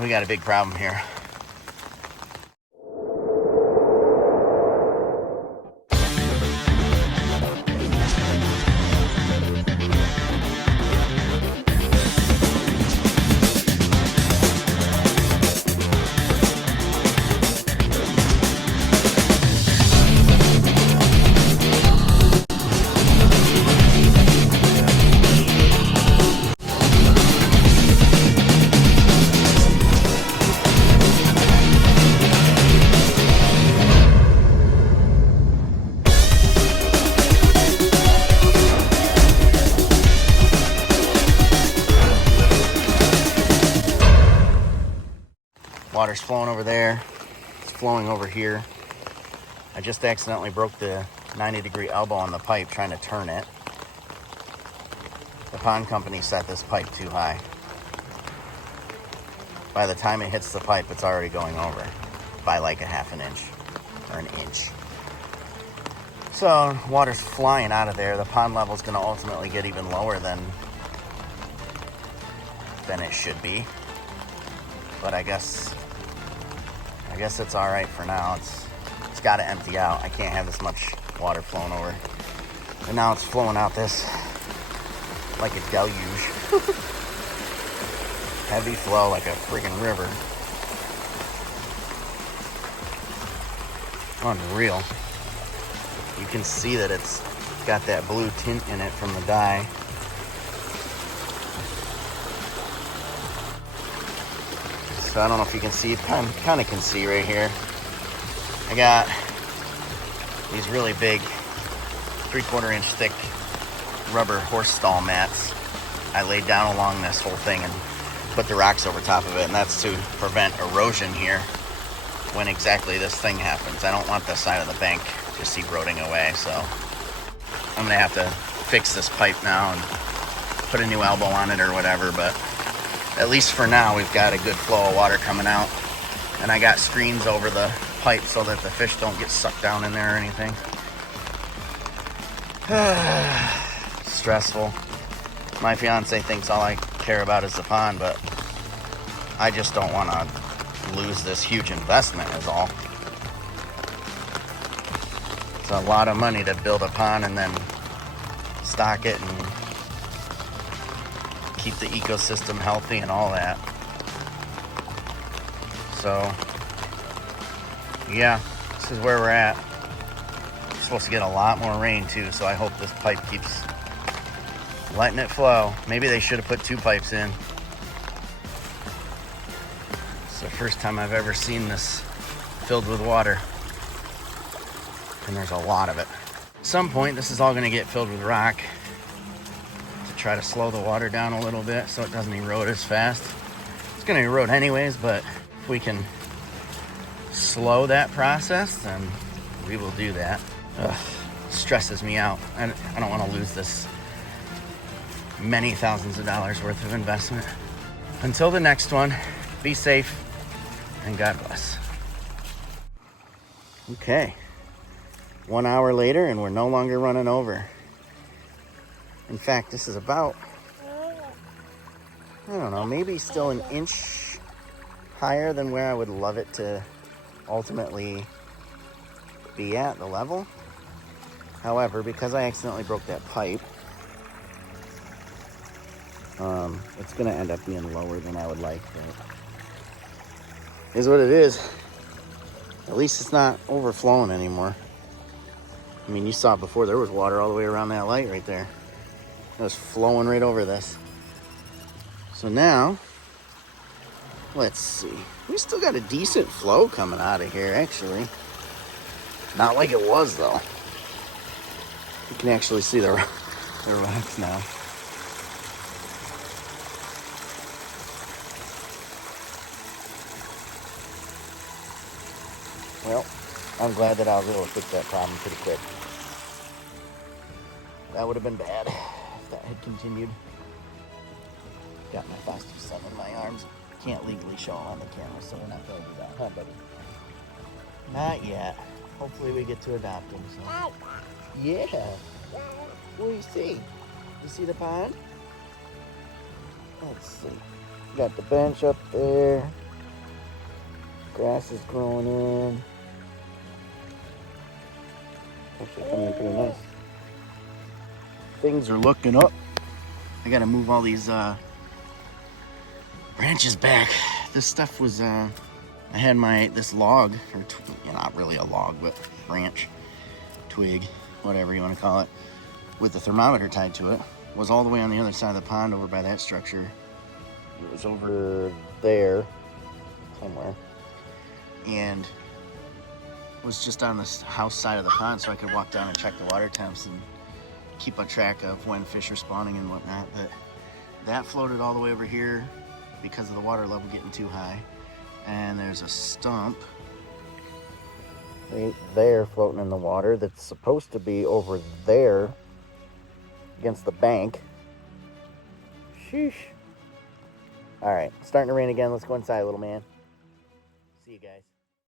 We got a big problem here. Water's flowing over there. It's flowing over here. I just accidentally broke the 90-degree elbow on the pipe trying to turn it. The pond company set this pipe too high. By the time it hits the pipe, it's already going over by like a half an inch or an inch. So water's flying out of there. The pond level's going to ultimately get even lower than it should be. But I guess it's all right for now. It's got to empty out. I can't have this much water flowing over. And now it's flowing out this like a deluge. Heavy flow like a friggin' river. Unreal. You can see that it's got that blue tint in it from the dye. So I don't know if you can see, kind of can see right here. I got these really big 3/4 inch thick rubber horse stall mats. I laid down along this whole thing and put the rocks over top of it, and that's to prevent erosion here when exactly this thing happens. I don't want the side of the bank just eroding away, so I'm gonna have to fix this pipe now and put a new elbow on it or whatever, but at least for now, we've got a good flow of water coming out. And I got screens over the pipe so that the fish don't get sucked down in there or anything. Stressful. My fiance thinks all I care about is the pond, but I just don't want to lose this huge investment is all. It's a lot of money to build a pond and then stock it and keep the ecosystem healthy and all that. So, yeah, this is where we're at. We're supposed to get a lot more rain too, so I hope this pipe keeps letting it flow. Maybe they should have put 2 pipes in. It's the first time I've ever seen this filled with water. And there's a lot of it. At some point, this is all gonna get filled with rock. Try to slow the water down a little bit so it doesn't erode as fast. It's going to erode anyways, but if we can slow that process, then we will do that. Stresses me out. I don't want to lose this many thousands of dollars worth of investment. Until the next one, be safe and God bless. Okay, 1 hour later and we're no longer running over. In fact, this is about, I don't know, maybe still an inch higher than where I would love it to ultimately be at, the level. However, because I accidentally broke that pipe, it's going to end up being lower than I would like. But is what it is. At least it's not overflowing anymore. I mean, you saw before, there was water all the way around that light right there. It was flowing right over this. So now, let's see. We still got a decent flow coming out of here, actually. Not like it was, though. You can actually see the rocks now. Well, I'm glad that I was able to fix that problem pretty quick. That would have been bad if that had continued. Got my foster son in my arms. Can't legally show him on the camera, so we're not going to do that, huh, buddy? Not yet. Hopefully we get to adopt him. So. Yeah. What do you see? You see the pond? Let's see. Got the bench up there. Grass is growing in. Actually coming in pretty nice. Things are looking up. I gotta move all these branches back. This stuff was, I had this log, or not really a log, but branch, twig, whatever you want to call it, with the thermometer tied to it, was all the way on the other side of the pond over by that structure. It was over there somewhere, and was just on the house side of the pond, so I could walk down and check the water temps and keep a track of when fish are spawning and whatnot. But that floated all the way over here because of the water level getting too high. And there's a stump right there floating in the water that's supposed to be over there against the bank. Sheesh. All right, starting to rain again. Let's go inside, little man. See you guys.